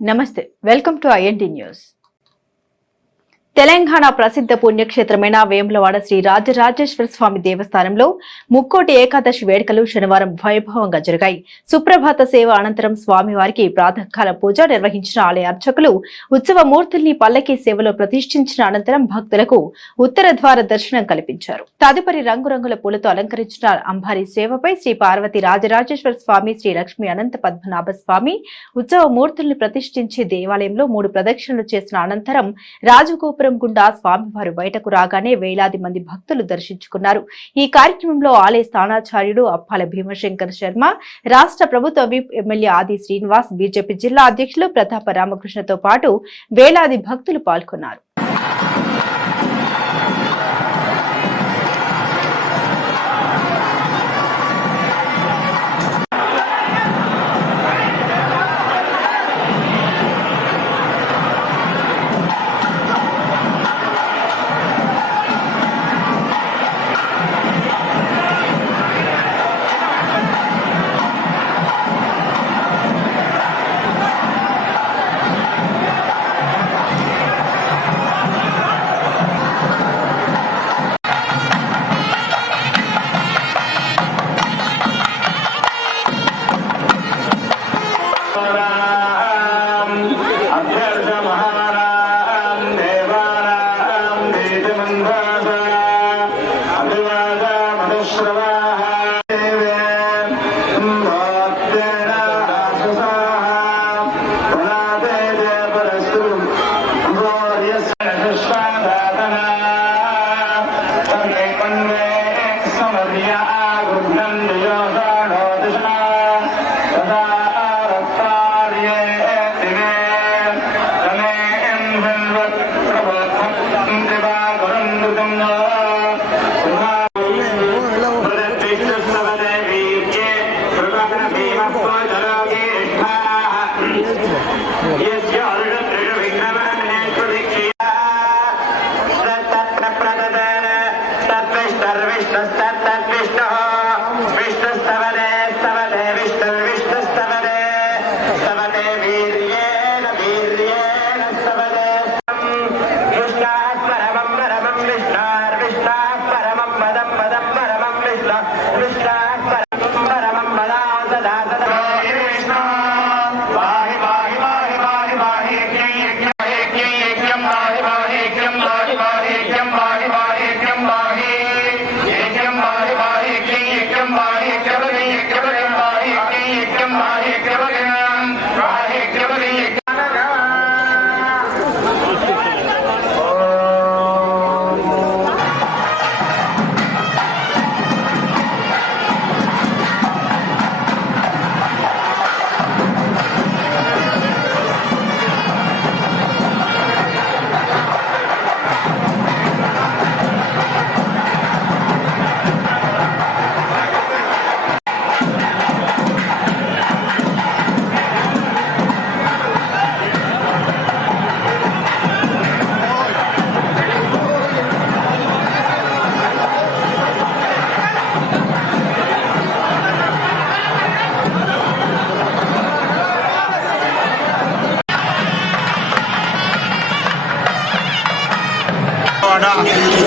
నమస్తే, welcome to INT news. Telangana ప్రసిద్ధ పుణ్యక్షేత్రమైన వేములవాడ శ్రీ రాజరాజేశ్వర స్వామి దేవస్థానంలో ముక్కోటి ఏకాదశి వేడుకలు శనివారం వైభవంగా జరిగాయి. సుప్రభాత సేవ అనంతరం స్వామివారికి ప్రాతకాల పూజ నిర్వహించిన ఆలయ అర్చకులు ఉత్సవ మూర్తుల్ని పల్లకీ సేవలో ప్రతిష్ఠించిన అనంతరం భక్తులకు ఉత్తర ద్వార దర్శనం కల్పించారు. తదుపరి రంగురంగుల పూలతో అలంకరించిన అంబారీ సేవపై శ్రీ పార్వతి రాజరాజేశ్వర స్వామి, శ్రీ లక్ష్మీ అనంత పద్మనాభ స్వామి ఉత్సవ మూర్తుల్ని ప్రతిష్ఠించి దేవాలయంలో 3 ప్రదక్షిణలు చేసిన అనంతరం రాజగోపురం గుండా స్వామివారు బయటకు రాగానే వేలాది మంది భక్తులు దర్శించుకున్నారు. ఈ కార్యక్రమంలో ఆలయ స్థానాచార్యుడు అప్పాల భీమశంకర్ శర్మ, రాష్ట్ర ప్రభుత్వ విప్ ఎమ్మెల్యే ఆది శ్రీనివాస్, బీజేపీ జిల్లా అధ్యక్షులు ప్రతాప రామకృష్ణతో పాటు వేలాది భక్తులు పాల్గొన్నారు.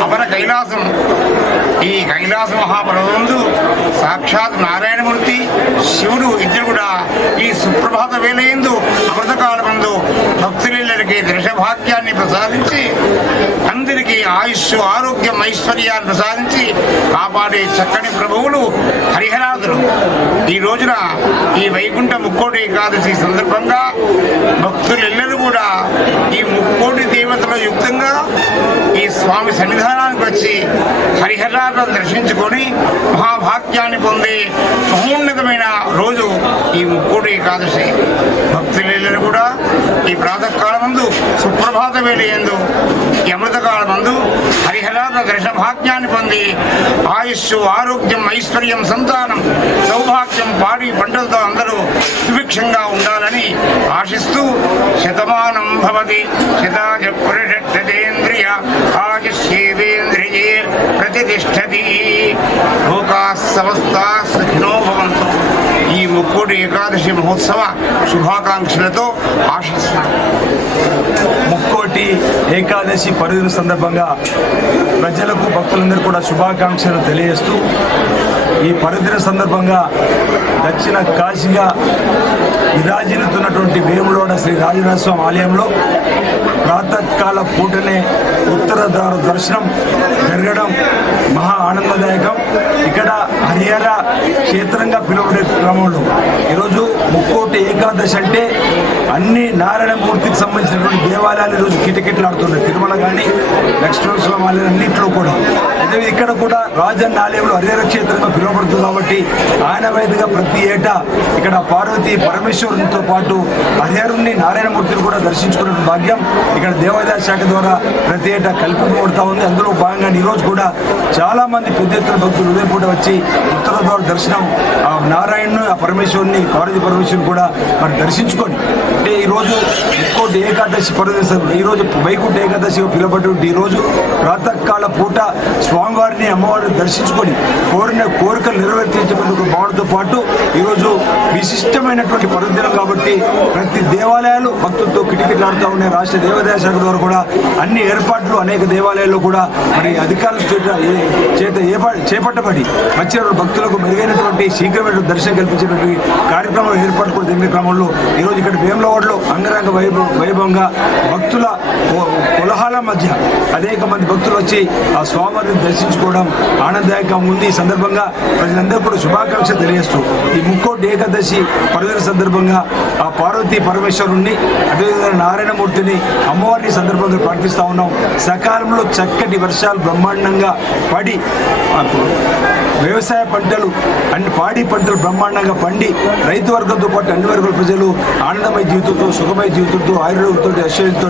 అపర కైలాసం. ఈ కైలాస మహాపర్వతందు సాక్షాత్ నారాయణమూర్తి, శివుడు ఇద్దరు కూడా ఈ సుప్రభాత వేళయందు అమృతకాలమందు భక్తులందరికీ దర్శభాగ్యాన్ని ప్రసాదించి అందరికీ ఆయుష్, ఆరోగ్యం, ఐశ్వర్యాన్ని ప్రసాదించి కాపాడే చక్కని ప్రభువులు హరిహరాదులు. ఈ రోజున ఈ వైకుంఠ ముక్కోటి ఏకాదశి సందర్భంగా భక్తులెల్లరూ కూడా ఈ ముక్కోటి దేవతల యుక్తంగా ఈ స్వామి సన్నిధానానికి వచ్చి హరిహరాలను దర్శించుకొని మహాభాగ్యాన్ని పొందే మహోన్నతమైన రోజు ఈ ముక్కోటి ఏకాదశి. భక్తులెల్లరూ కూడా ఈ ప్రాతకాలమందు సుప్రభాత వేళయందు ఈ అమృతకాలమందు హరిహరాల దర్శన భాగ్యాన్ని పొంది ఆయుష్, ఆరోగ్యం, ఐశ్వర్యం, సంతానం, సౌభాగ్యం, పాడి పంటలతో అందరూ సుభిక్షంగా ఉండాలని ఆశిస్తూ శతమానం భవతి శతాజ పురుషేంద్రియ ఆయుష్యేంద్రియే ప్రతిష్టతి లోకా సమస్తా సుఖినో భవంతు. ఈ ముక్కోటి ఏకాదశి బ్రహ్మోత్సవ శుభాకాంక్షలతో ఆశిస్తున్నాను. ముక్కోటి ఏకాదశి పర్వదిన సందర్భంగా ప్రజలకు భక్తులందరూ కూడా శుభాకాంక్షలు తెలియజేస్తూ ఈ పర్వదిన సందర్భంగా దక్షిణ కాశీగా విరాజిల్లుతున్నటువంటి వేములవాడ శ్రీ రాజరాజస్వామి ఆలయంలో ప్రాతకాల పూటనే ఉత్తరద్వార దర్శనం జరగడం మహా ఆనందదాయకం. ఇక్కడ హరిహర క్షేత్రంగా పిలువబడే క్రమంలో ఈరోజు ముక్కోటి ఏకాదశి అంటే అన్ని నారాయణమూర్తికి సంబంధించినటువంటి దేవాలయాలు ఈరోజు కిటకిటలాడుతున్నాయి. తిరుమల కానీ లక్ష్మీనరసింహ ఆలయం అన్నింటిలో కూడా. అదే ఇక్కడ కూడా రాజన్న ఆలయంలో హరిహర క్షేత్రంగా పిలువబడుతుంది కాబట్టి ఆయన వైద్యుగా ప్రతి ఏటా ఇక్కడ పార్వతీ పరమేశ్వరునితో పాటు హరిహరుని నారాయణమూర్తిని కూడా దర్శించుకునే భాగ్యం ఇక్కడ దేవాదాయ శాఖ ద్వారా ప్రతి ఏటా కల్పించబడుతూ ఉంది. అందులో భాగంగా ఈరోజు కూడా చాలా మంది పెద్ద ఎత్తున భక్తులు ఉదయం పూట వచ్చి ఉత్తర ద్వార దర్శనం ఆ నారాయణను ఆ పరమేశ్వరుని పార్వతీ పరమేశ్వరుని కూడా మరి దర్శించుకొని అంటే ఈరోజు ముక్కోటి ఏకాదశి పర్వదిన ఈరోజు వైకుంఠ ఏకాదశిగా పిలువబడి ఈరోజు ప్రాతకాల పూట స్వామివారిని అమ్మవారిని దర్శించుకొని కోరిన కోరికలు నెరవేర్చేందుకు భావనతో పాటు ఈరోజు విశిష్టమైనటువంటి పర్వదినం కాబట్టి ప్రతి దేవాలయాలు భక్తులతో కిటకిటలాడుతూ ఉన్నాయి. రాష్ట్ర దేవాదాయ శాఖ ద్వారా కూడా అన్ని ఏర్పాట్లు అనేక దేవాలయాల్లో కూడా మరి అధికారుల చేత చేపట్టబడి వచ్చే భక్తులకు మెరుగైనటువంటి శీఘ్రమైన దర్శనం కల్పించేటువంటి కార్యక్రమాలు ఏర్పాటు కూడా జరిగిన క్రమంలో ఈరోజు ఇక్కడ వేములవాడలో అంగరంగ వైభవంగా భక్తుల కోలాహల మధ్య అనేక మంది భక్తులు వచ్చి ఆ స్వామివారిని దర్శించుకోవడం ఆనందదాయకంగా ఉంది. ఈ సందర్భంగా ప్రజలందరూ కూడా శుభాకాంక్షలు తెలియజేస్తూ ఈ ముక్కోటి ఏకాదశి పర్వదిన సందర్భంగా ఆ పార్వతీ పరమేశ్వరుణ్ణి అదేవిధంగా నారాయణమూర్తిని అమ్మవారిని సందర్భంగా ప్రార్థిస్తూ ఉన్నాం. సకాలంలో చక్కటి వర్షాలు బ్రహ్మాండంగా పడి వ్యవసాయ పంటలు అన్ని పాడి పంటలు బ్రహ్మాండంగా పండి రైతు వర్గంతో పాటు అన్ని వర్గాల ప్రజలు ఆనందమయ జీవితంతో సుఖమయ జీవితంతో ఆయుర్వేదంతో ఐశ్వర్యంతో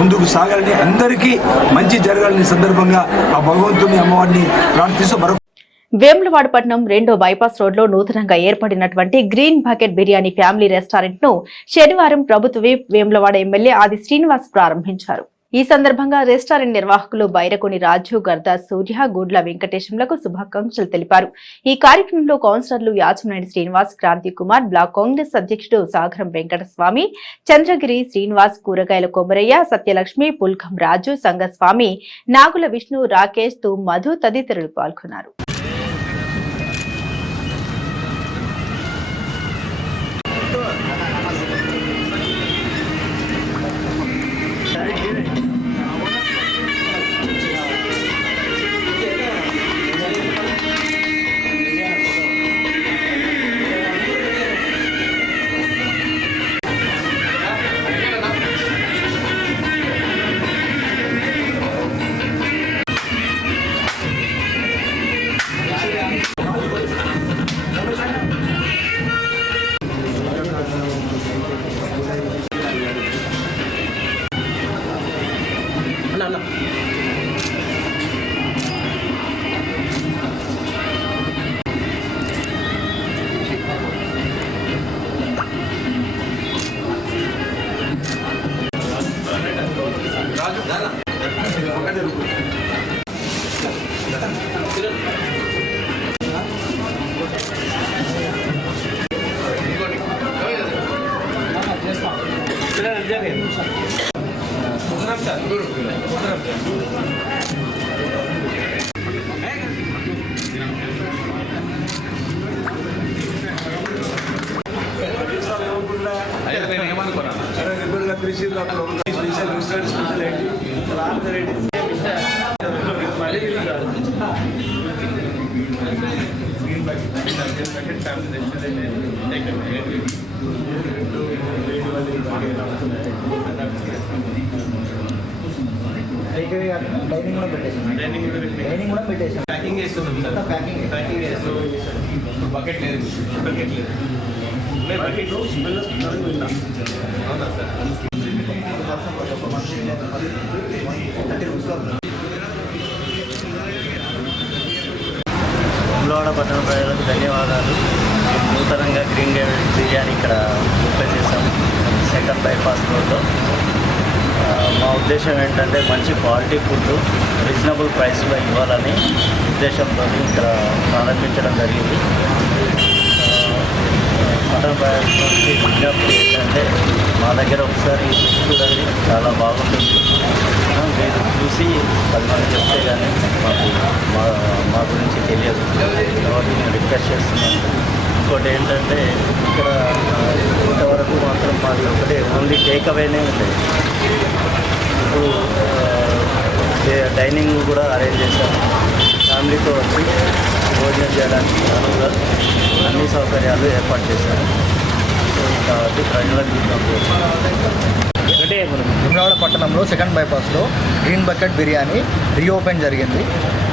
ముందుకు సాగాలని అందరికీ మంచి జరగాలని సందర్భంగా ఆ భగవంతుని అమ్మవారిని ప్రార్థిస్తూ వేములవాడ పట్టణం 2వ బైపాస్ రోడ్ లో నూతనంగా ఏర్పడినటువంటి green bucket biryani family restaurant ను శనివారం ప్రభుత్వ విప్ వేములవాడ ఎమ్మెల్యే ఆది శ్రీనివాస్ ప్రారంభించారు. ఈ సందర్భంగా రెస్టారెంట్ నిర్వాహకులు బైరకొని రాజు, గర్దా సూర్య, గుడ్ల వెంకటేశంలకు శుభాకాంక్షలు తెలిపారు. ఈ కార్యక్రమంలో కౌన్సిలర్లు యాచమనేని శ్రీనివాస్, క్రాంతి కుమార్, బ్లాక్ కాంగ్రెస్ అధ్యక్షుడు సాగరం వెంకటస్వామి, చంద్రగిరి శ్రీనివాస్, కూరగాయల కొమరయ్య, సత్యలక్ష్మి, పుల్కం రాజు, సంగస్వామి, నాగుల విష్ణు, రాకేష్, తూ మధు తదితరులు పాల్గొన్నారు. బకెట్ లేదు వేములవాడ పట్టణ ప్రజలకు ధన్యవాదాలు. నూతనంగా గ్రీన్ బిర్యానీ ఇక్కడ ఓపెన్ చేసాం సెకండ్ బైపాస్ రోడ్లో. మా ఉద్దేశం ఏంటంటే మంచి క్వాలిటీ ఫుడ్ రీజనబుల్ ప్రైస్లో ఇవ్వాలని ఉద్దేశంతో ఇక్కడ ప్రారంభించడం జరిగింది. పట్టణ ప్రజలకి విజ్ఞప్తి ఏంటంటే మా దగ్గర ఒకసారి చూడండి, చాలా బాగుంటుంది. మీరు చూసి 10 మంది చెప్తే కానీ మా గురించి తెలియదు కాబట్టి నేను రిక్వెస్ట్ చేస్తున్నాను. ఇంకోటి ఏంటంటే ఇక్కడ ఇంతవరకు మాత్రం మాది ఒకటే ఓన్లీ టేక్ అవేనే ఉండేది. ఇప్పుడు డైనింగ్ కూడా అరేంజ్ చేశాము. ఫ్యామిలీతో వచ్చి భోజనం చేయడానికి అనువుగా అన్ని సౌకర్యాలు ఏర్పాటు చేశాము. సో కాబట్టి ప్రజలకు వేములవాడ పట్టణంలో సెకండ్ బైపాస్లో గ్రీన్ బకెట్ బిర్యానీ రీఓపెన్ జరిగింది.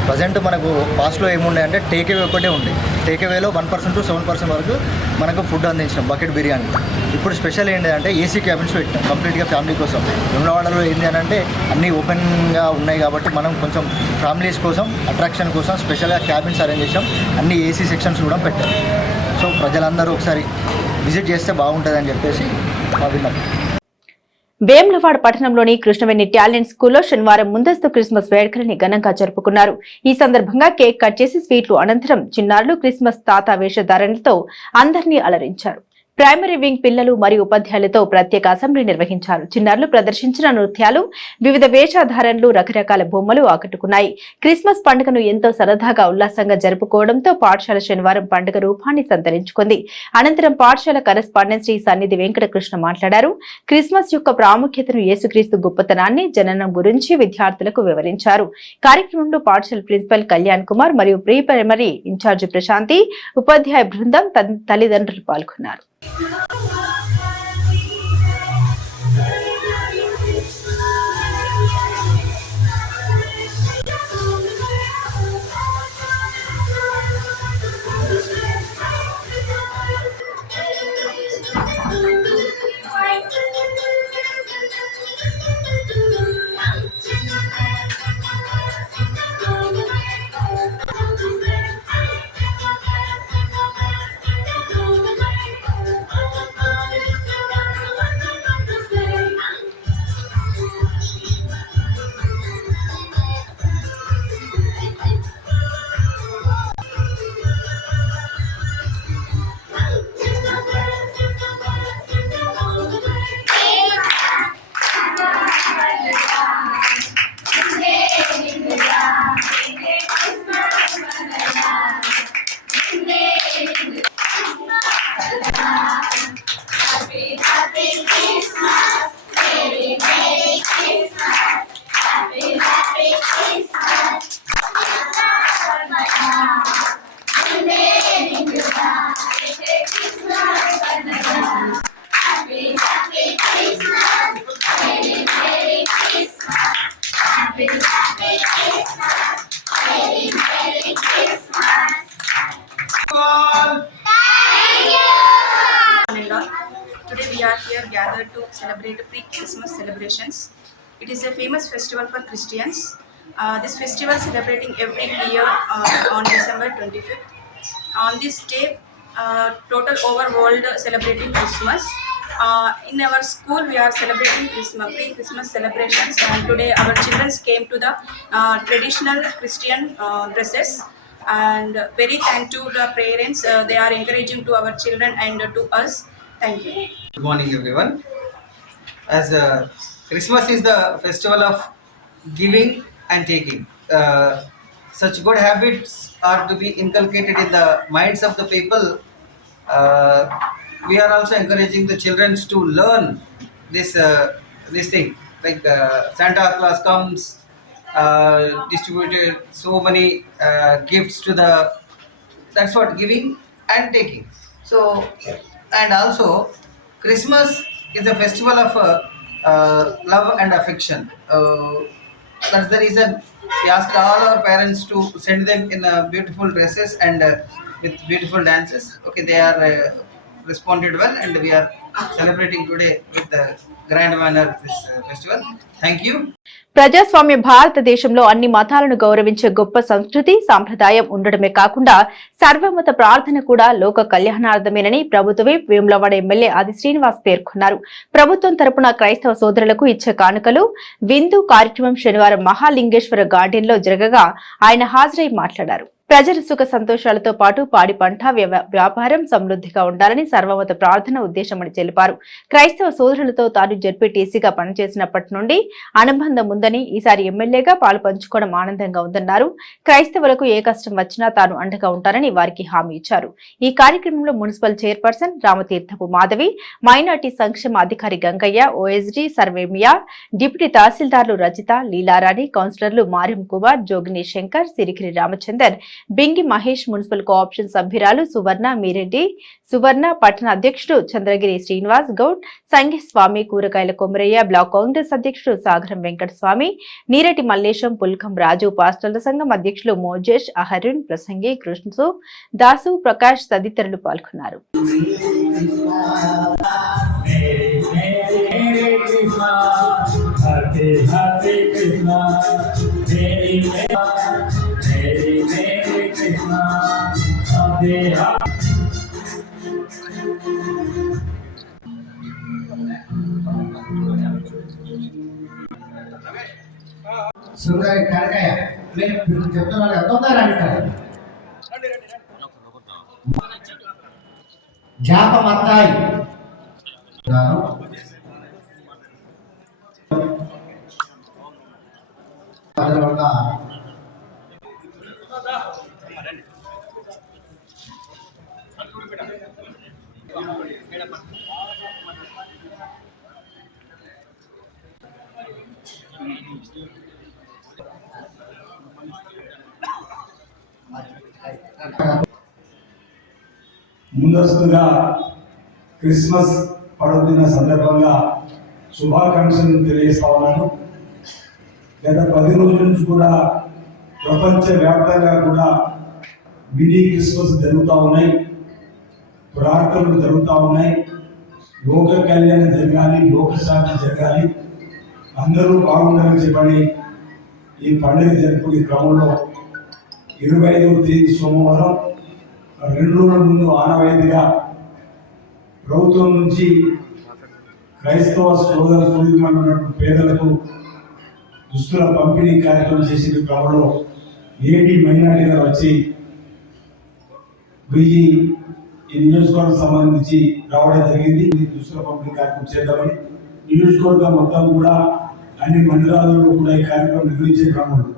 ప్రజెంట్ మనకు పాస్ట్లో ఏముండే అంటే టేక్అవే ఒకటే ఉంది. టేక్అవేలో 1% to 7% వరకు మనకు ఫుడ్ అందించినాం బకెట్ బిర్యానీ. ఇప్పుడు స్పెషల్ ఏంటి అంటే ఏసీ క్యాబిన్స్ పెట్టాం కంప్లీట్గా ఫ్యామిలీ కోసం. వేములవాడలో ఏంటి అని అంటే అన్నీ ఓపెన్గా ఉన్నాయి కాబట్టి మనం కొంచెం ఫ్యామిలీస్ కోసం అట్రాక్షన్ కోసం స్పెషల్గా క్యాబిన్స్ అరేంజ్ చేసాం. అన్ని ఏసీ సెక్షన్స్ కూడా పెట్టాం. సో ప్రజలందరూ ఒకసారి విజిట్ చేస్తే బాగుంటుందని చెప్పేసి మా విన్నపం. వేములవాడ పట్టణంలోని కృష్ణవేణి టాలెంట్ స్కూల్లో శనివారం ముందస్తు క్రిస్మస్ వేడుకలని ఘనంగా జరుపుకున్నారు. ఈ సందర్భంగా కేక్ కట్ చేసి స్వీట్లు అనంతరం చిన్నారులు క్రిస్మస్ తాత వేషధారణలతో అందరినీ అలరించారు. ప్రైమరీ వింగ్ పిల్లలు మరియు ఉపాధ్యాయులతో ప్రత్యేక అసెంబ్లీ నిర్వహించారు. చిన్నారులు ప్రదర్శించిన నృత్యాలు, వివిధ వేషధారణలు, రకరకాల బొమ్మలు ఆకట్టుకున్నాయి. క్రిస్మస్ పండుగను ఎంతో సరదాగా ఉల్లాసంగా జరుపుకోవడంతో పాఠశాల శనివారం పండుగ రూపాన్ని సంతరించుకుంది. అనంతరం పాఠశాల కరెస్పాండెంట్ శ్రీ సన్నిధి వెంకటకృష్ణ మాట్లాడారు. క్రిస్మస్ యొక్క ప్రాముఖ్యతను, యేసుక్రీస్తు గొప్పతనాన్ని, జననం గురించి విద్యార్థులకు వివరించారు. కార్యక్రమంలో పాఠశాల ప్రిన్సిపల్ కళ్యాణ్ కుమార్ మరియు ప్రీ ప్రైమరీ ఇన్ఛార్జి ప్రశాంతి, ఉపాధ్యాయ బృందం, తల్లిదండ్రులు పాల్గొన్నారు. Today we are here gathered to celebrate pre-Christmas celebrations. It is a famous festival for Christians. This festival celebrating every year on December 25th. On this day, total over world celebrating Christmas. In our school, we are celebrating pre-Christmas celebrations, and today our children came to the traditional Christian dresses. And very thank to the parents. They are encouraging to our children and to us. Thank you. Good morning, everyone. As Christmas is the festival of giving and taking. Such good habits are to be inculcated in the minds of the people. We are also encouraging the children to learn this thing. Like Santa Claus comes, distributed so many gifts to the. That's what giving and taking. So. And also, Christmas is a festival of love and affection. That's the reason we asked all our parents to send them in beautiful dresses and with beautiful dances. Okay, they are responded well, and we are celebrating today with the grand manner this festival. Thank you. ప్రజాస్వామ్య భారతదేశంలో అన్ని మతాలను గౌరవించే గొప్ప సంస్కృతి, సాంప్రదాయం ఉండడమే కాకుండా సర్వమత ప్రార్థన కూడా లోక కళ్యాణార్థమేనని ప్రభుత్వ విప్ వేములవాడ ఎమ్మెల్యే ఆది శ్రీనివాస్ పేర్కొన్నారు. ప్రభుత్వం తరపున క్రైస్తవ సోదరులకు ఇచ్చే కానుకలు విందు కార్యక్రమం శనివారం మహాలింగేశ్వర గార్డెన్ లో జరగగా ఆయన హాజరై మాట్లాడారు. ప్రజల సుఖ సంతోషాలతో పాటు పాడి పంట వ్యాపారం సమృద్ధిగా ఉండాలని సర్వమత ప్రార్థన ఉద్దేశమని తెలిపారు. క్రైస్తవ సోదరులతో తాను జెడ్పీటీసీగా పనిచేసినప్పటి నుండి అనుబంధం ఉందని, ఈసారి ఎమ్మెల్యేగా పాలు పంచుకోవడం ఆనందంగా ఉందన్నారు. క్రైస్తవులకు ఏ కష్టం వచ్చినా తాను అండగా ఉంటానని వారికి హామీ ఇచ్చారు. ఈ కార్యక్రమంలో municipal chairperson Ramatheerthapu Madhavi, minority సంక్షేమ అధికారి గంగయ్య, ఓఎస్డీ సర్వేమియా, డిప్యూటీ తహసీల్దార్లు రజిత, లీలారాణి, కౌన్సిలర్లు మారిం కుమార్, జోగిని శంకర్, సిరిగిరి రామచందర్, బింగి మహేష్, మున్సిపల్ కోఆప్షన్ సభ్యురాలు సువర్ణ మీరెడ్డి, సువర్ణ పట్టణ అధ్యక్షుడు చంద్రగిరి శ్రీనివాస్ గౌడ్, సంఘస్వామి, కూరగాయల కొమరయ్య, బ్లాక్ కాంగ్రెస్ అధ్యక్షుడు సాగరం వెంకటస్వామి, నీరటి మల్లేశం, పుల్కం రాజు, పాస్టర్ల సంఘం అధ్యక్షులు మోజేష్, అహరుణ్, ప్రసంగి, కృష్ణసు, దాసు, ప్రకాష్ తదితరులు పాల్గొన్నారు. సూర్య కనకయ్య నేను చెప్తున్నాను ఎంతొందారండి కదా జాప మత్తాయి ముందస్తుగా క్రిస్మస్ పర్వదిన సందర్భంగా శుభాకాంక్షలు తెలియజేస్తా ఉన్నాను. గత 10 రోజుల నుంచి కూడా ప్రపంచవ్యాప్తంగా కూడా మినీ క్రిస్మస్ జరుగుతూ ఉన్నాయి, ప్రార్థనలు జరుగుతూ ఉన్నాయి. లోక కళ్యాణం జరగాలి, లోక శాంతి జరగాలి, అందరూ బాగుండాలని చెప్పని ఈ పండుగ జరుపుకునే క్రమంలో 25వ తేదీ సోమవారం 2 రోజుల ముందు ఆనవాయితీగా ప్రభుత్వం నుంచి క్రైస్తవ సోదర సోదరులైనటువంటి పేదలకు దుస్తుల పంపిణీ కార్యక్రమం చేసిన క్రమంలో ఏడీ మైనార్టీగా వచ్చి ఈ నియోజకవర్గం సంబంధించి రావడం జరిగింది. దుస్తుల పంపిణీ కార్యక్రమం చేద్దామని నియోజకవర్గం మొత్తం కూడా అన్ని మండలాల్లో కూడా ఈ కార్యక్రమం నిర్వహించే క్రమంలో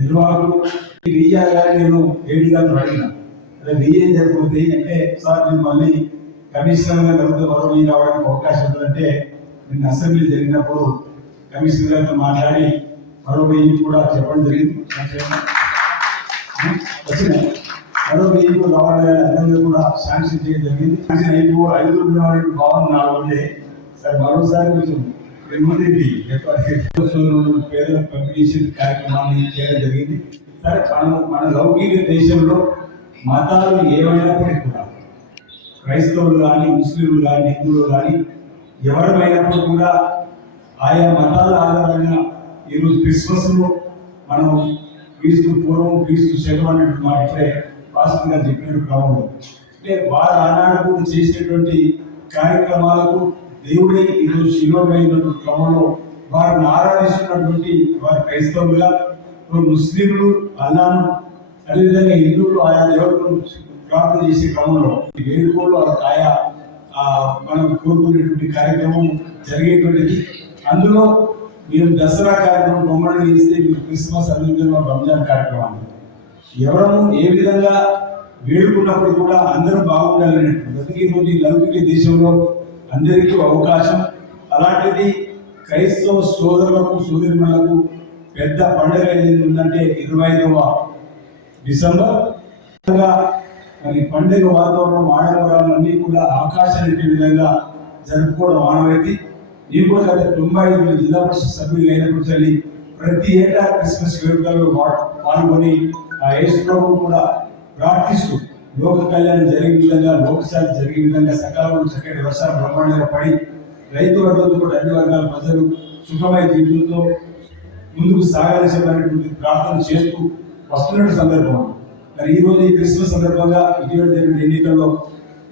నిర్వాహకులు విఆర్ గారు నేను ఏడీ గారిని అడిగిన విఏ జరుగుతుంది అంటే సార్ నేను మళ్ళీ కమిషనర్ గారు లేకపోతే మరో ఈ రావడానికి అవకాశం ఉంటుందంటే నేను అసెంబ్లీ జరిగినప్పుడు కమిషనర్ గారితో మాట్లాడి మరో వెయ్యి కూడా చెప్పడం జరిగింది. వచ్చిన మరో వెయ్యి కూడా రావడానికి అందరినీ కూడా శాంక్షన్ చేయడం జరిగింది. శాంక్షన్ అయిపో 5 ఉన్నవాళ్ళు భావన నా ఉండే సార్ మరోసారి కొంచెం పేదలకు పంపిణీ కార్యక్రమాన్ని చేయడం జరిగింది. సరే మన లౌకిక దేశంలో మతాలు ఏమైనప్పటికీ కూడా క్రైస్తవులు కానీ, ముస్లింలు కానీ, హిందువులు కానీ ఎవరమైనప్పుడు కూడా ఆయా మతాల ఆధారంగా ఈరోజు క్రిస్మస్లో మనం క్రీస్తు పూర్వం క్రీస్తు శకం అనేటువంటి మాట ఇట్లే పాస్టర్ గారు చెప్పినట్టు క్రమంలో అంటే వారు ఆనాడు చేసినటువంటి కార్యక్రమాలకు దేవుడే ఈరోజు శిలోమైనటువంటి క్రమంలో వారిని ఆరాధిస్తున్నటువంటి వారి క్రైస్తవులుగా, ముస్లింలు అల్లాను, అదేవిధంగా హిందువులు ఆయా దేవుడు ప్రార్థన చేసే క్రమంలో వేడుకలు ఆయా మనం కోరుకునేటువంటి కార్యక్రమం జరిగేటువంటిది. అందులో మీరు దసరా కార్యక్రమం బొమ్మలు చేస్తే మీరు క్రిస్మస్, అదేవిధంగా రంజాన్ కార్యక్రమాన్ని ఎవరము ఏ విధంగా వేడుకున్నప్పుడు కూడా అందరూ బాగుండాలనేటువంటి అందుకే ఈరోజు ఈ లౌకిక దేశంలో అందరికీ అవకాశం. అలాంటిది క్రైస్తవ సోదరులకు సోదరిమణులకు పెద్ద పండుగ ఏదైతే ఉందంటే 25వ డిసెంబర్. మరి పండుగ వాతావరణం ఆడవాళ్ళన్నీ కూడా అవకాశాలు ఇచ్చే విధంగా జరుపుకోవడం ఆనవాయితీ. నేను కూడా గత 95 జిల్లా పరిషత్ సభ్యులు అయినప్పుడు ప్రతి ఏటా క్రిస్మస్ వేడుకల్లో పాల్గొని ఆ యేసు ప్రభువు కూడా ప్రార్థిస్తూ లోక కళ్యాణం జరిగే విధంగా, లోకశాంతి జరిగే విధంగా, సకాలంలో చక్కటి వర్షాలు బ్రహ్మాండంగా పడి రైతు వర్గంతో కూడా అన్ని వర్గాల ప్రజలు సుఖమైన జీవితంతో ముందుకు సాగాల్సినటువంటి ప్రార్థన చేస్తూ వస్తున్న సందర్భం. మరి ఈ రోజు ఈ క్రిస్మస్ సందర్భంగా ఇటీవల జరిగిన ఎన్నికల్లో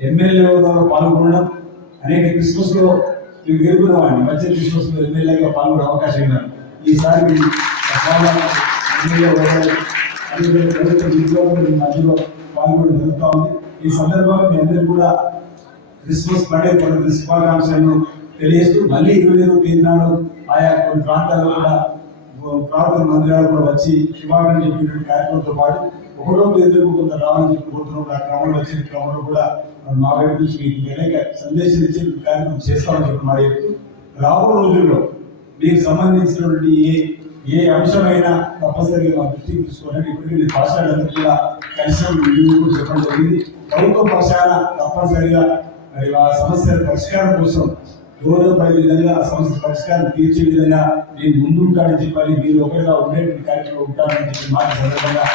ఎమ్మెల్యే పాల్గొనడం, అనేక క్రిస్మస్ లో మేము వేడుకున్నామండి. వచ్చే క్రిస్మస్ లో ఎమ్మెల్యేగా పాల్గొనే అవకాశం ఉన్నారు. ఈసారి ఇంట్లో మధ్యలో పాల్గొనడం జరుగుతూ ఉంది. ఈ సందర్భంగా మీ అందరూ కూడా క్రిస్మస్ పండుగ శుభాకాంక్షలను తెలియజేస్తూ మళ్ళీ 25వ తేదీ నాడు ఆయా కొన్ని ప్రాంతాల్లో కూడా ప్రార్థన మందిరాలు కూడా వచ్చి శుభాకాంక్షలు చెప్పినటువంటి కార్యక్రమంతో పాటు 1వ తేదీ కొంత రావాలని చెప్పుకుంటున్నాం. ఆ క్రమంలో వచ్చిన క్రమంలో కూడా మా వైపు నుంచి మీకు అనేక సందేశం ఇచ్చే కార్యక్రమం చేస్తామని చెప్పి మాట చెప్తూ రాబో రోజుల్లో మీకు సంబంధించినటువంటి ఏ అంశమైనా తప్పనిసరిగా మా దృష్టికి తీసుకోవాలని ఇప్పటికీ పాఠశాలందరూ కూడా కలిసి చెప్పడం జరిగింది. ప్రభుత్వ పాఠశాల తప్పనిసరిగా మరి ఆ సమస్యల పరిష్కారం కోసం దూరపడే విధంగా ఆ సమస్య పరిష్కారం తీర్చే విధంగా నేను ముందుంటానని చెప్పాలి. మీరు ఒకరిగా ఉండేటువంటి కార్యక్రమం ఉంటానని చెప్పి మాట సందర్భంగా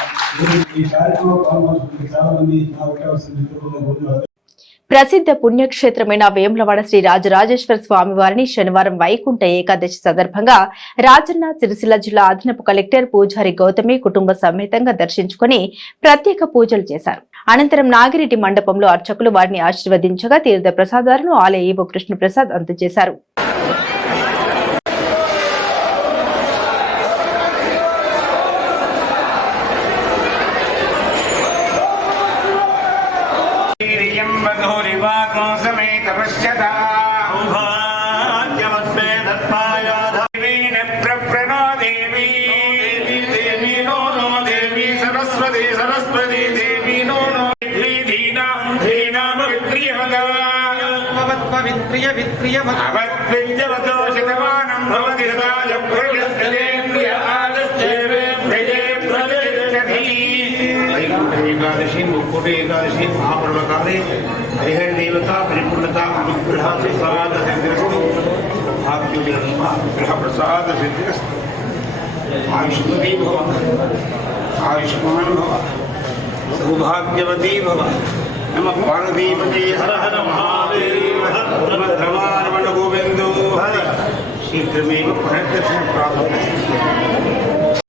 ఈ కార్యక్రమంలో పాల్గొంటున్న చాలా మంది నా పెట్టవలసిన మిత్రులు ప్రసిద్ధ పుణ్యక్షేత్రమైన వేములవాడ శ్రీ రాజరాజేశ్వర స్వామి వారిని శనివారం వైకుంఠ ఏకాదశి సందర్భంగా రాజన్న సిరిసిల్ల జిల్లా అదనపు కలెక్టర్ పూజారి గౌతమి కుటుంబ సమేతంగా దర్శించుకుని ప్రత్యేక పూజలు చేశారు. అనంతరం నాగిరెడ్డి మండపంలో అర్చకులు వారిని ఆశీర్వదించగా తీర్థ ప్రసాదాలను ఆలయ ఈవో కృష్ణప్రసాద్ అందజేశారు. एकादशी मुक्कुट एकादशी महापर्व काले हरिहर देवता परिपूर्णता अनुग्रह प्रसाद सिद्धिरस्तु अनुग्रह प्रसाद सिद्धिरस्तु आयुष्मती भव आयुष्मान भव सौभाग्यवती भव नमः पार्वतीपते हर हर महादेव नमः रमारमण गोविंदो हरि शीघ्रमेव पुनर्दर्शन प्राप्त।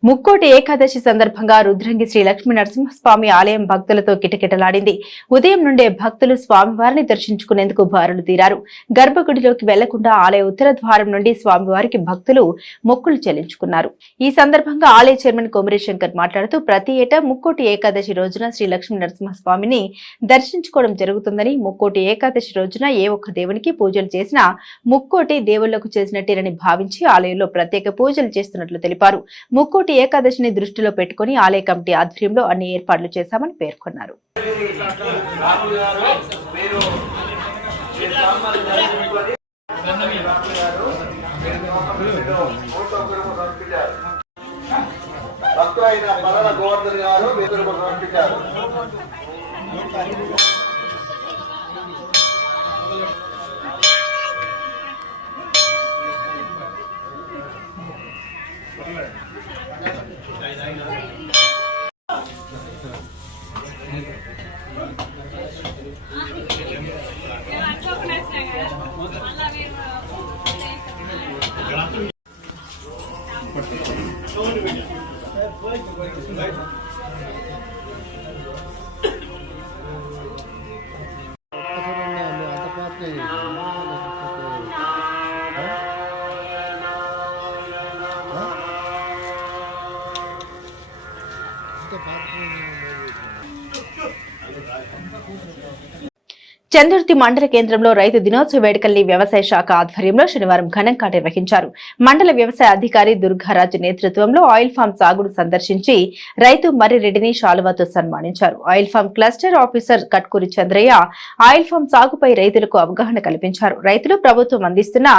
ముక్కోటి ఏకాదశి సందర్భంగా రుద్రంగి శ్రీ లక్ష్మీ నరసింహస్వామి ఆలయం భక్తులతో కిటకిటలాడింది. ఉదయం నుండే భక్తులు స్వామివారిని దర్శించుకునేందుకు బారులు తీరారు. గర్భగుడిలోకి వెళ్లకుండా ఆలయ ఉత్తర ద్వారం నుండి స్వామివారికి భక్తులు మొక్కులు చెల్లించుకున్నారు. ఈ సందర్భంగా ఆలయ చైర్మన్ కొమిరి శంకర్ మాట్లాడుతూ ప్రతి ఏటా ముక్కోటి ఏకాదశి రోజున శ్రీ లక్ష్మీ నరసింహస్వామిని దర్శించుకోవడం జరుగుతుందని, ముక్కోటి ఏకాదశి రోజున ఏ ఒక్క దేవునికి పూజలు చేసినా ముక్కోటి దేవుళ్లకు చేసినట్టేనని భావించి ఆలయంలో ప్రత్యేక పూజలు చేస్తున్నట్లు తెలిపారు. ముక్కోటి ఏకాదశిని దృష్టిలో పెట్టుకుని ఆలయ కమిటీ ఆధ్వర్యంలో అన్ని ఏర్పాట్లు చేశామని పేర్కొన్నారు. చందుర్తి మండల కేంద్రంలో రైతు దినోత్సవ వేడుకల్ని వ్యవసాయ శాఖ ఆధ్వర్యంలో శనివారం ఘనంగా నిర్వహించారు. మండల వ్యవసాయ అధికారి దుర్గారాజు నేతృత్వంలో ఆయిల్ ఫామ్ సాగును సందర్శించి రైతు మర్రిరెడ్డిని శాలువాతో సన్మానించారు. Oil palm cluster officer Katkuri Chandraiah oil palm సాగుపై రైతులకు అవగాహన కల్పించారు. రైతులు ప్రభుత్వం అందిస్తున్న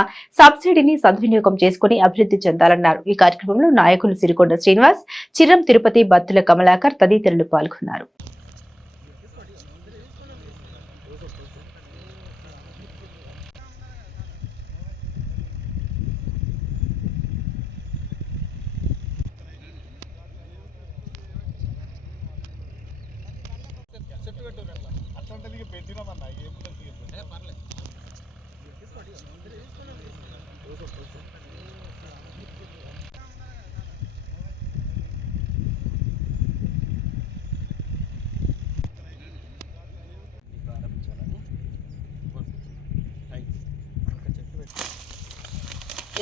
సబ్సిడీని సద్వినియోగం చేసుకుని అభివృద్ధి చెందాలన్నారు. ఈ కార్యక్రమంలో నాయకులు సిరికొండ శ్రీనివాస్, చిరం తిరుపతి, బత్తుల కమలాకర్ తదితరులు పాల్గొన్నారు.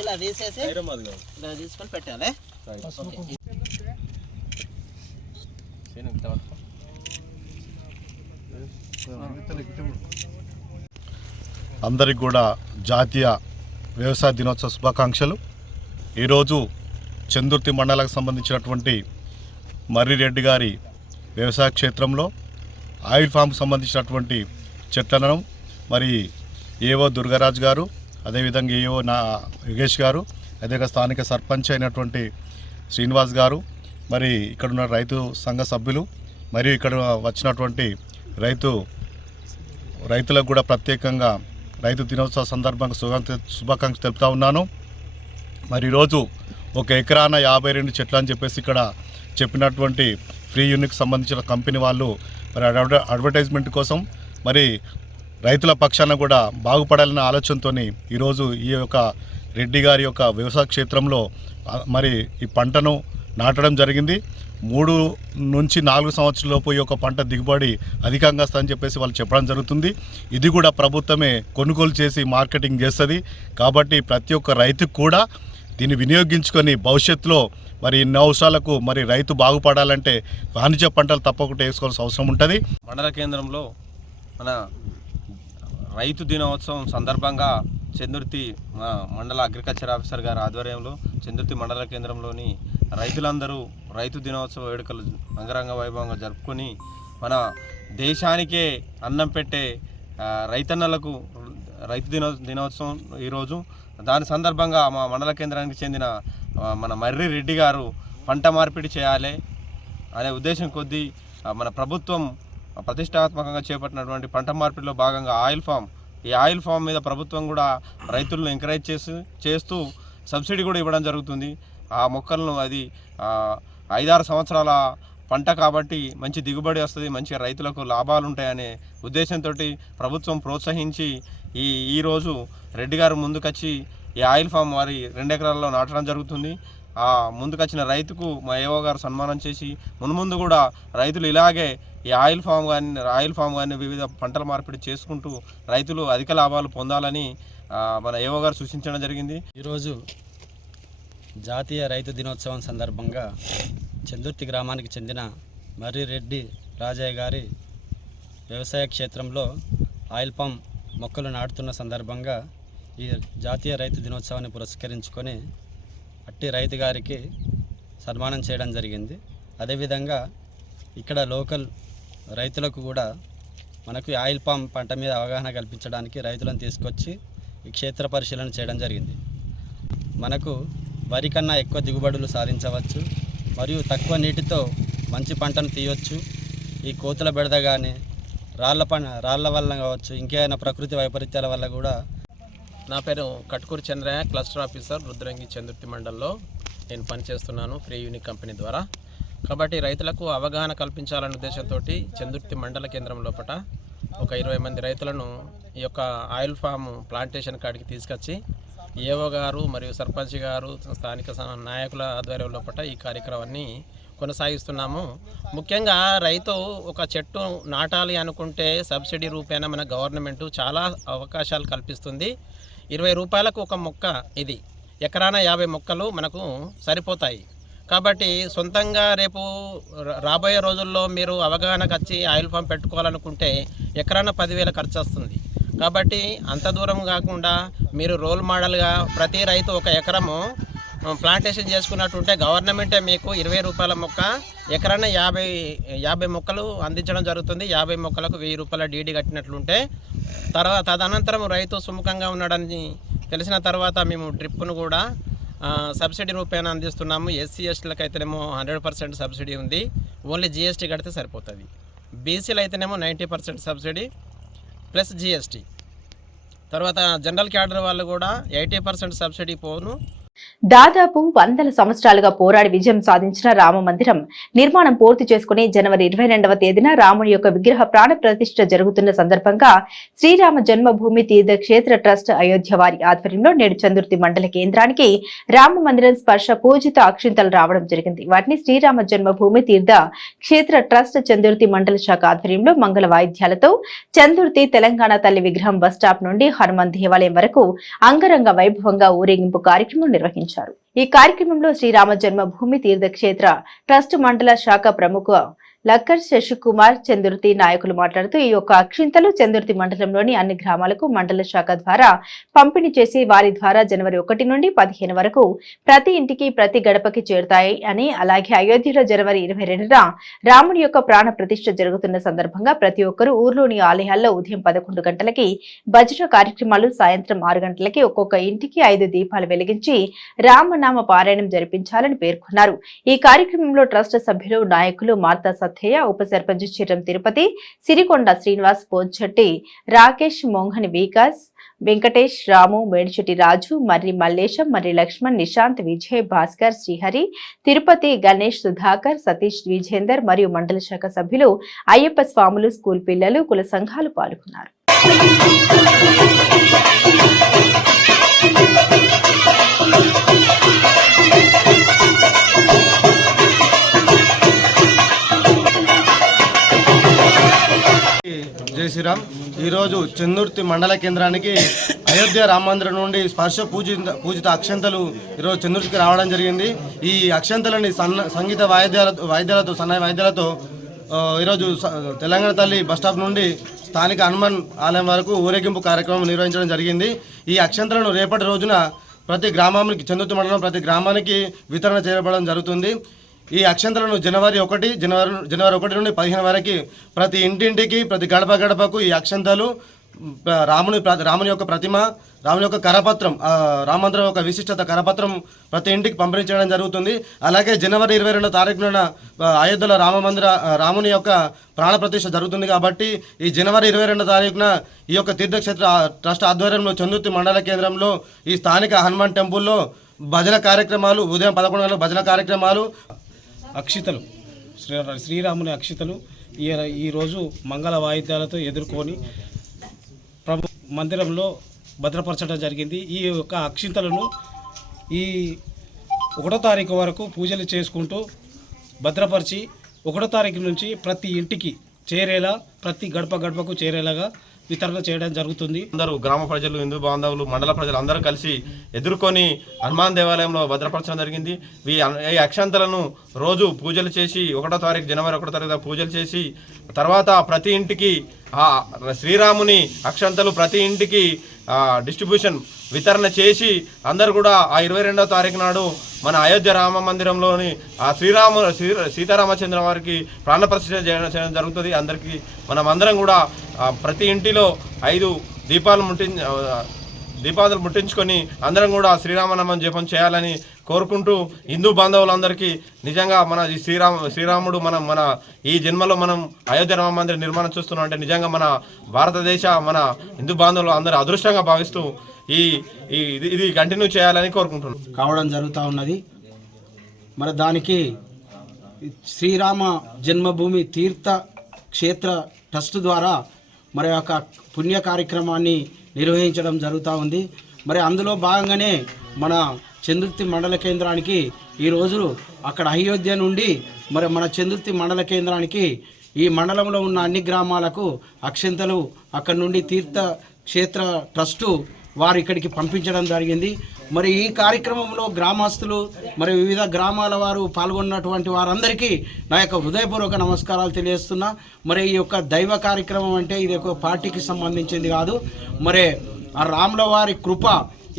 ఇలా వేసేసి ఇలా తీసుకొని పెట్టాలి. అందరికి కూడా జాతీయ వ్యవసాయ దినోత్సవ శుభాకాంక్షలు. ఈరోజు చందుర్తి మండలానికి సంబంధించినటువంటి మర్రి రెడ్డి గారి వ్యవసాయ క్షేత్రంలో ఆయిల్ ఫామ్కి సంబంధించినటువంటి చెట్లను మరి ఏవో దుర్గరాజు గారు, అదేవిధంగా ఏవో యోగేష్ గారు, అదేవిధంగా స్థానిక సర్పంచ్ అయినటువంటి శ్రీనివాస్ గారు, మరి ఇక్కడ ఉన్న రైతు సంఘ సభ్యులు మరియు ఇక్కడ వచ్చినటువంటి రైతులకు కూడా ప్రత్యేకంగా రైతు దినోత్సవ సందర్భంగా శుభాకాంక్షలు తెలుపుతా ఉన్నాను. మరి ఈరోజు 1 ఎకరాన 52 చెట్లు అని చెప్పేసి ఇక్కడ చెప్పినటువంటి ఫ్రీ యూనిట్కి సంబంధించిన కంపెనీ వాళ్ళు మరి అడ్వర్టైజ్మెంట్ కోసం మరి రైతుల పక్షాన కూడా బాగుపడాలన్న ఆలోచనతో ఈరోజు ఈ యొక్క రెడ్డి గారి యొక్క వ్యవసాయ క్షేత్రంలో మరి ఈ పంటను నాటడం జరిగింది. 3 నుంచి 4 సంవత్సరాలలోపు ఈ యొక్క పంట దిగుబడి అధికంగా వస్తుందని చెప్పేసి వాళ్ళు చెప్పడం జరుగుతుంది. ఇది కూడా ప్రభుత్వమే కొనుగోలు చేసి మార్కెటింగ్ చేస్తుంది. కాబట్టి ప్రతి ఒక్క రైతుకు కూడా దీన్ని వినియోగించుకొని భవిష్యత్తులో మరి ఇన్ని అవసరాలకు మరి రైతు బాగుపడాలంటే వాణిజ్య పంటలు తప్పకుండా వేసుకోవాల్సిన అవసరం ఉంటుంది. మండల కేంద్రంలో మన రైతు దినోత్సవం సందర్భంగా చందుర్తి మండల అగ్రికల్చర్ ఆఫీసర్ గారి ఆధ్వర్యంలో చందుర్తి మండల కేంద్రంలోని రైతులందరూ రైతు దినోత్సవ వేడుకలు అంగరంగ వైభవంగా జరుపుకొని మన దేశానికే అన్నం పెట్టే రైతన్నలకు రైతు దినోత్సవం ఈరోజు. దాని సందర్భంగా మా మండల కేంద్రానికి చెందిన మన మర్రి రెడ్డి గారు పంట మార్పిడి చేయాలి అనే ఉద్దేశం కొద్దీ మన ప్రభుత్వం ప్రతిష్టాత్మకంగా చేపట్టినటువంటి పంట మార్పిడిలో భాగంగా ఈ ఆయిల్ ఫామ్ మీద ప్రభుత్వం కూడా రైతులను ఎంకరేజ్ చేస్తూ సబ్సిడీ కూడా ఇవ్వడం జరుగుతుంది. ఆ మొక్కలను అది 5-6 సంవత్సరాల పంట కాబట్టి మంచి దిగుబడి వస్తుంది, మంచిగా రైతులకు లాభాలు ఉంటాయనే ఉద్దేశంతో ప్రభుత్వం ప్రోత్సహించి ఈరోజు రెడ్డి గారు ముందుకొచ్చి ఈ ఆయిల్ ఫామ్ వారి 2 ఎకరాల్లో నాటడం జరుగుతుంది. ఆ ముందుకొచ్చిన రైతుకు మా ఏవో గారు సన్మానం చేసి మున్ముందు కూడా రైతులు ఇలాగే ఈ ఆయిల్ ఫామ్ కానీ వివిధ పంటల మార్పిడి చేసుకుంటూ రైతులు అధిక లాభాలు పొందాలని మన ఏవో గారు సూచించడం జరిగింది. ఈరోజు జాతీయ రైతు దినోత్సవం సందర్భంగా చందుర్తి గ్రామానికి చెందిన మర్రి రెడ్డి రాజయ్య గారి వ్యవసాయ క్షేత్రంలో ఆయిల్ పామ్ మొక్కలు నాటుతున్న సందర్భంగా ఈ జాతీయ రైతు దినోత్సవాన్ని పురస్కరించుకొని అట్టి రైతు గారికి సన్మానం చేయడం జరిగింది. అదేవిధంగా ఇక్కడ లోకల్ రైతులకు కూడా మనకు ఆయిల్ పామ్ పంట మీద అవగాహన కల్పించడానికి రైతులను తీసుకొచ్చి ఈ క్షేత్ర పరిశీలన చేయడం జరిగింది. మనకు వరి కన్నా ఎక్కువ దిగుబడులు సాధించవచ్చు మరియు తక్కువ నీటితో మంచి పంటను తీయవచ్చు. ఈ కోతుల బెడద కానీ రాళ్ల వల్ల కావచ్చు, ఇంకేమైనా ప్రకృతి వైపరీత్యాల వల్ల కూడా. నా పేరు కట్కూరి చంద్రయ్య, క్లస్టర్ ఆఫీసర్, రుద్రంగి చందుర్తి మండలంలో నేను పనిచేస్తున్నాను ఫ్రీ యూనిక్ కంపెనీ ద్వారా. కాబట్టి రైతులకు అవగాహన కల్పించాలనే ఉద్దేశంతో చందుర్తి మండల కేంద్రం లోపల ఒక 20 మంది రైతులను ఈ యొక్క ఆయిల్ ఫామ్ ప్లాంటేషన్ కాడికి తీసుకొచ్చి ఏవో గారు మరియు సర్పంచ్ గారు స్థానిక నాయకుల ఆధ్వర్యం లోపల ఈ కార్యక్రమాన్ని కొనసాగిస్తున్నాము. ముఖ్యంగా రైతు ఒక చెట్టు నాటాలి అనుకుంటే సబ్సిడీ రూపేణా మన గవర్నమెంట్ చాలా అవకాశాలు కల్పిస్తుంది. 20 రూపాయలకు ఒక మొక్క, ఇది ఎకరాన 50 మొక్కలు మనకు సరిపోతాయి. కాబట్టి సొంతంగా రేపు రాబోయే రోజుల్లో మీరు అవగాహనకు వచ్చి ఆయిల్ ఫామ్ పెట్టుకోవాలనుకుంటే ఎకరాన 10,000 ఖర్చు వస్తుంది. కాబట్టి అంత దూరం కాకుండా మీరు రోల్ మోడల్గా ప్రతి రైతు ఒక ఎకరము ప్లాంటేషన్ చేసుకున్నట్టుంటే గవర్నమెంటే మీకు 20 రూపాయల మొక్క ఎకరాన 50 మొక్కలు అందించడం జరుగుతుంది. 50 మొక్కలకు 1000 రూపాయల డీడీ కట్టినట్లుంటే తదనంతరం రైతు సుముఖంగా ఉన్నాడని తెలిసిన తర్వాత మేము డ్రిప్ను కూడా సబ్సిడీ రూపేణ అందిస్తున్నాము. ఎస్సీ ఎస్టీలకు అయితేనేమో 100% సబ్సిడీ ఉంది, ఓన్లీ జిఎస్టీ కడితే సరిపోతుంది. బీసీలు అయితేనేమో 90% సబ్సిడీ ప్లస్ జిఎస్టీ. తర్వాత జనరల్ క్యాడర్ వాళ్ళు కూడా 80% సబ్సిడీ పోను. దాదాపు 100 సంవత్సరాలుగా పోరాడి విజయం సాధించిన రామ మందిరం నిర్మాణం పూర్తి చేసుకుని జనవరి 22వ తేదీన రాముడి యొక్క విగ్రహ ప్రాణ ప్రతిష్ఠ జరుగుతున్న సందర్భంగా శ్రీరామ జన్మభూమి తీర్థక్షేత్ర ట్రస్ట్ అయోధ్య వారి ఆధ్వర్యంలో నేడు చందుర్తి మండల కేంద్రానికి రామ మందిరం స్పర్శ పూజిత అక్షింతలు రావడం జరిగింది. వాటిని శ్రీరామ జన్మభూమి తీర్థ క్షేత్ర ట్రస్ట్ చందుర్తి మండల శాఖ ఆధ్వర్యంలో మంగళ వాయిద్యాలతో చందుర్తి తెలంగాణ తల్లి విగ్రహం బస్ స్టాప్ నుండి హనుమాన్ దేవాలయం వరకు అంగరంగ వైభవంగా ఊరేగింపు కార్యక్రమం నిర్వహించారు. ఈ కార్యక్రమంలో శ్రీరామ జన్మభూమి తీర్థక్షేత్ర ట్రస్ట్ మండల శాఖ ప్రముఖ లక్కర్ శశికుమార్ చందుర్తి నాయకులు మాట్లాడుతూ ఈ యొక్క అక్షింతలు చందుర్తి మండలంలోని అన్ని గ్రామాలకు మండల శాఖ ద్వారా పంపిణీ చేసి వారి ద్వారా జనవరి 1 నుండి 15 వరకు ప్రతి ఇంటికి ప్రతి గడపకి చేరుతాయి అని, అలాగే అయోధ్యలో జనవరి 22న రాముడి యొక్క ప్రాణ ప్రతిష్ఠ జరుగుతున్న సందర్భంగా ప్రతి ఒక్కరూ ఊర్లోని ఆలయాల్లో ఉదయం 11 గంటలకి భజన కార్యక్రమాలు, సాయంత్రం 6 గంటలకి ఒక్కొక్క ఇంటికి 5 దీపాలు వెలిగించి రామనామ పారాయణం జరిపించాలని పేర్కొన్నారు. ఈ కార్యక్రమంలో ట్రస్ట్ సభ్యులు, నాయకులు మార్తా సత్తయ్య, ఉప సర్పంచ్ చిరం తిరుపతి, సిరికొండ శ్రీనివాస్, పోంచెట్టి రాకేష్, మోహన్ వికాస్, వెంకటేష్, రాము, మేడిచెట్టి రాజు, మర్రి మల్లేశం, మర్రి లక్ష్మణ్, నిశాంత్, విజయ్, భాస్కర్, శ్రీహరి, తిరుపతి, గణేష్, సుధాకర్, సతీష్, విజేందర్ మరియు మండల శాఖ సభ్యులు, అయ్యప్ప స్వాములు, స్కూల్ పిల్లలు, కుల సంఘాలు పాల్గొన్నారు. జై శ్రీరామ్. ఈరోజు చందుర్తి మండల కేంద్రానికి అయోధ్య రామ మందిరం నుండి స్పర్శ పూజిత అక్షంతలు ఈరోజు చందుర్తికి రావడం జరిగింది. ఈ అక్షంతలని సంగీత వాయిద్యాలతో సన్నాయి వాయిద్యాలతో ఈరోజు తెలంగాణ తల్లి బస్టాప్ నుండి స్థానిక హనుమాన్ ఆలయం వరకు ఊరేగింపు కార్యక్రమం నిర్వహించడం జరిగింది. ఈ అక్షంతలను రేపటి రోజున ప్రతి గ్రామానికి, చందుర్తి మండలం ప్రతి గ్రామానికి వితరణ చేయబడడం జరుగుతుంది. ఈ అక్షంతలను జనవరి 1 నుండి 15 వరకు ప్రతి ఇంటింటికి, ప్రతి గడప గడపకు ఈ అక్షంతలు రాముని యొక్క ప్రతిమ, రాముని యొక్క కరపత్రం, రామందిరం యొక్క విశిష్టత కరపత్రం ప్రతి ఇంటికి పంపిణీ చేయడం జరుగుతుంది. అలాగే జనవరి 22వ తారీఖున అయోధ్యలో రాముని యొక్క ప్రాణప్రతిష్ఠ జరుగుతుంది. కాబట్టి ఈ జనవరి 22వ తారీఖున ఈ యొక్క తీర్థక్షేత్ర ట్రస్ట్ ఆధ్వర్యంలో చందుర్తి మండల కేంద్రంలో ఈ స్థానిక హనుమాన్ టెంపుల్లో భజన కార్యక్రమాలు, ఉదయం 11 గంటలకు భజన కార్యక్రమాలు. అక్షితలు, శ్రీరాముని అక్షితలు ఈరోజు మంగళ వాయిద్యాలతో ఎదుర్కొని మందిరంలో భద్రపరచడం జరిగింది. ఈ యొక్క అక్షింతలను ఈ 1వ తారీఖు వరకు పూజలు చేసుకుంటూ భద్రపరిచి 1వ తారీఖు నుంచి ప్రతి ఇంటికి చేరేలా, ప్రతి గడప గడపకు చేరేలాగా వితరణ చేయడం జరుగుతుంది. అందరూ గ్రామ ప్రజలు, హిందూ బాంధవులు, మండల ప్రజలు అందరూ కలిసి ఎదుర్కొని హనుమాన్ దేవాలయంలో భద్రపరచడం జరిగింది. ఈ అక్షంతలను రోజు పూజలు చేసి 1వ తారీఖు, జనవరి 1వ తారీఖు పూజలు చేసి తర్వాత ప్రతి ఇంటికి ఆ శ్రీరాముని అక్షంతలు ప్రతి ఇంటికి డిస్ట్రిబ్యూషన్ వితరణ చేసి అందరూ కూడా ఆ 22వ తారీఖు నాడు మన అయోధ్య రామ మందిరంలోని ఆ సీతారామచంద్ర వారికి ప్రాణప్రతిష్ఠ చేయడం జరుగుతుంది. అందరికీ మనమందరం కూడా ప్రతి ఇంటిలో 5 దీపాలు ముట్టించుకొని అందరం కూడా శ్రీరామనామం జపం చేయాలని కోరుకుంటూ, హిందూ బాంధవులందరికీ నిజంగా మన ఈ శ్రీరాముడు మన ఈ జన్మలో మనం అయోధ్య రామ మందిర నిర్మాణం చూస్తున్నాం అంటే నిజంగా మన భారతదేశ, మన హిందూ బాంధవులు అందరూ అదృష్టంగా భావిస్తూ ఇది కంటిన్యూ చేయాలని కోరుకుంటున్నాం. కావడం జరుగుతూ ఉన్నది. మరి దానికి శ్రీరామ జన్మభూమి తీర్థ క్షేత్ర ట్రస్ట్ ద్వారా మరి ఒక పుణ్య కార్యక్రమాన్ని నిర్వహించడం జరుగుతూ ఉంది. మరి అందులో భాగంగానే మన చందుర్తి మండల కేంద్రానికి ఈరోజు అక్కడ అయోధ్య నుండి మరి మన చందుర్తి మండల కేంద్రానికి ఈ మండలంలో ఉన్న అన్ని గ్రామాలకు అక్షంతలు అక్కడ నుండి తీర్థ క్షేత్ర ట్రస్టు వారు ఇక్కడికి పంపించడం జరిగింది. మరి ఈ కార్యక్రమంలో గ్రామస్తులు మరి వివిధ గ్రామాల వారు పాల్గొన్నటువంటి వారందరికీ నా యొక్క హృదయపూర్వక నమస్కారాలు తెలియజేస్తున్నా. మరి ఈ యొక్క దైవ కార్యక్రమం అంటే ఇది ఒక పార్టీకి సంబంధించింది కాదు. మరి ఆ రాముల వారి కృప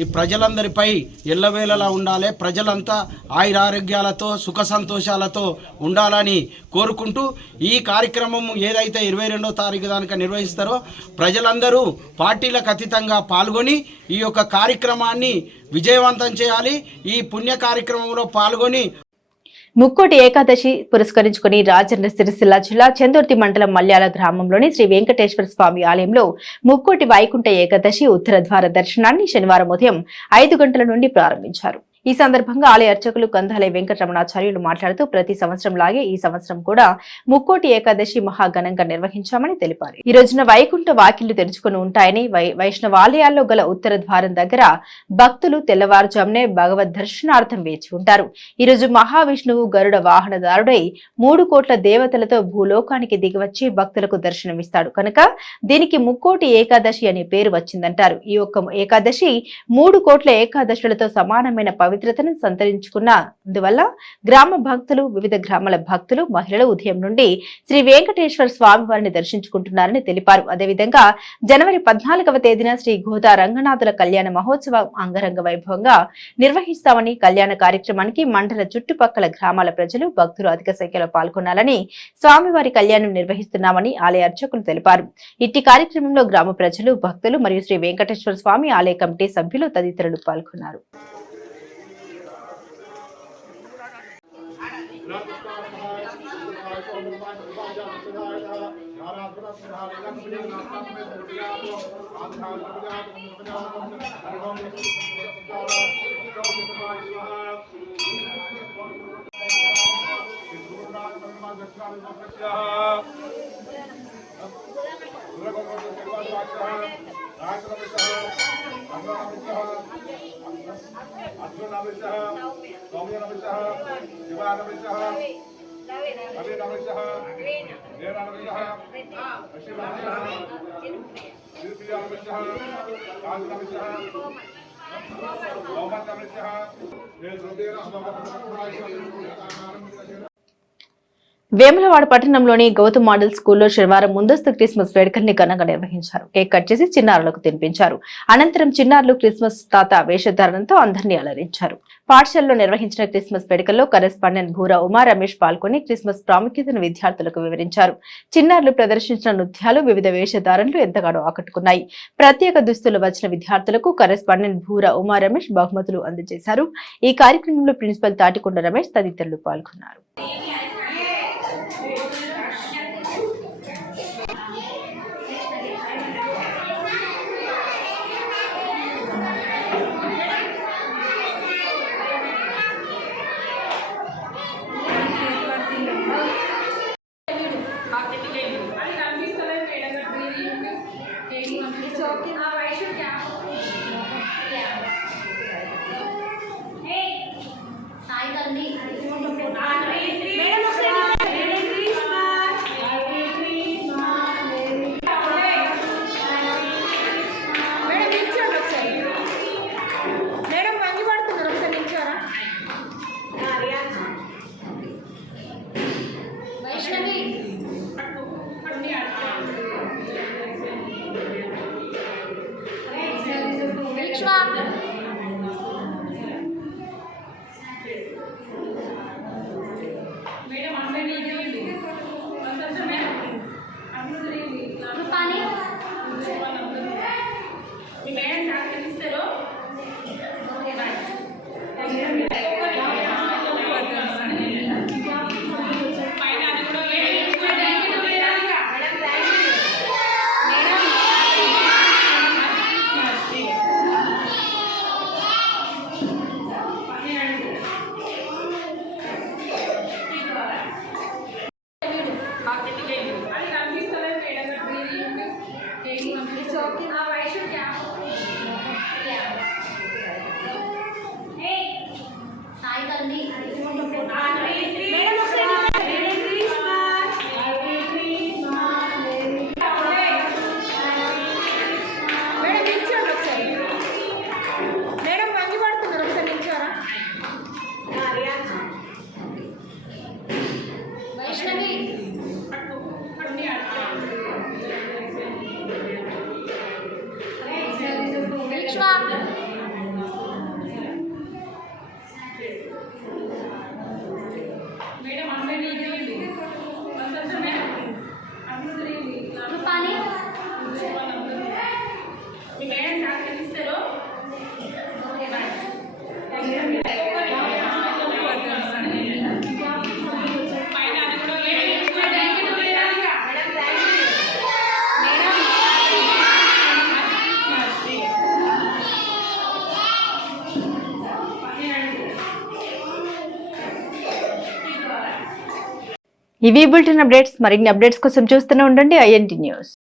ఈ ప్రజలందరిపై ఎల్లవేళలా ఉండాలి, ప్రజలంతా ఆయురారోగ్యాలతో సుఖ సంతోషాలతో ఉండాలని కోరుకుంటూ ఈ కార్యక్రమం ఏదైతే 22వ తారీఖు దానికి నిర్వహిస్తారో ప్రజలందరూ పార్టీలకు అతీతంగా పాల్గొని ఈ యొక్క కార్యక్రమాన్ని విజయవంతం చేయాలి. ఈ పుణ్య కార్యక్రమంలో పాల్గొని ముక్కోటి ఏకాదశి పురస్కరించుకుని రాజన్న సిరిసిల్ల జిల్లా చందుర్తి మండలం మల్యాల గ్రామంలోని శ్రీ వెంకటేశ్వర స్వామి ఆలయంలో ముక్కోటి వైకుంఠ ఏకాదశి ఉత్తర ద్వార దర్శనాన్ని శనివారం ఉదయం 5 గంటల నుండి ప్రారంభించారు. ఈ సందర్భంగా ఆలయ అర్చకులు కందాలయ వెంకటరమణాచార్యులు మాట్లాడుతూ ప్రతి సంవత్సరం లాగే ఈ సంవత్సరం కూడా ముక్కోటి ఏకాదశి మహాఘనంగా నిర్వహించామని తెలిపారు. ఈ రోజున వైకుంఠ వాకిళ్లు తెరుచుకుని ఉంటాయని, వైష్ణవ ఆలయాల్లో గల ఉత్తర ద్వారం దగ్గర భక్తులు తెల్లవారుజామునే భగవద్ దర్శనార్థం వేచి ఉంటారు. ఈ రోజు మహావిష్ణువు గరుడ వాహనదారుడై 3 కోట్ల దేవతలతో భూలోకానికి దిగివచ్చి భక్తులకు దర్శనమిస్తాడు కనుక దీనికి ముక్కోటి ఏకాదశి అనే పేరు వచ్చిందంటారు. ఈ ఒక్క ఏకాదశి 3 కోట్ల ఏకాదశులతో సమానమైన పవిత్రతను సంతరించుకున్నందువల్ల గ్రామ భక్తులు, వివిధ గ్రామాల భక్తులు, మహిళలు ఉదయం నుండి శ్రీ వెంకటేశ్వర స్వామి వారిని దర్శించుకుంటున్నారని తెలిపారు. అదేవిధంగా జనవరి 14వ తేదీన శ్రీ గోదా రంగనాథుల కళ్యాణ మహోత్సవం అంగరంగ వైభవంగా నిర్వహిస్తామని, కళ్యాణ కార్యక్రమానికి మండల చుట్టుపక్కల గ్రామాల ప్రజలు, భక్తులు అధిక సంఖ్యలో పాల్గొనాలని స్వామివారి కళ్యాణం నిర్వహిస్తున్నామని ఆలయ అర్చకులు తెలిపారు. ఇట్టి కార్యక్రమంలో గ్రామ ప్రజలు, భక్తులు మరియు శ్రీ వెంకటేశ్వర స్వామి ఆలయ కమిటీ సభ్యులు తదితరులు పాల్గొన్నారు. వేములవాడ పట్టణంలోని గౌతమ్ మోడల్ స్కూల్లో శనివారం ముందస్తు క్రిస్మస్ వేడుకల్ని ఘనంగా నిర్వహించారు. కేక్ కట్ చేసి చిన్నారులకు తినిపించారు. అనంతరం చిన్నారులు క్రిస్మస్ తాత వేషధారణతో అందరినీ అలరించారు. పాఠశాలలో నిర్వహించిన క్రిస్మస్ వేడుకల్లో కరెస్పాండెంట్ భూరా ఉమా రమేష్ పాల్గొని క్రిస్మస్ ప్రాముఖ్యతను విద్యార్థులకు వివరించారు. చిన్నారులు ప్రదర్శించిన నృత్యాలు, వివిధ వేషధారణలు ఎంతగానో ఆకట్టుకున్నాయి. ప్రత్యేక దుస్తులు వచ్చిన విద్యార్థులకు కరెస్పాండెంట్ భూరా ఉమా రమేష్ బహుమతులు అందజేశారు. ఈ కార్యక్రమంలో ప్రిన్సిపల్ తాటికొండ రమేష్ తదితరులు పాల్గొన్నారు. ఇవి బులెటిన్ అప్డేట్స్. మరిన్ని అప్డేట్స్ కోసం చూస్తూనే ఉండండి INT న్యూస్.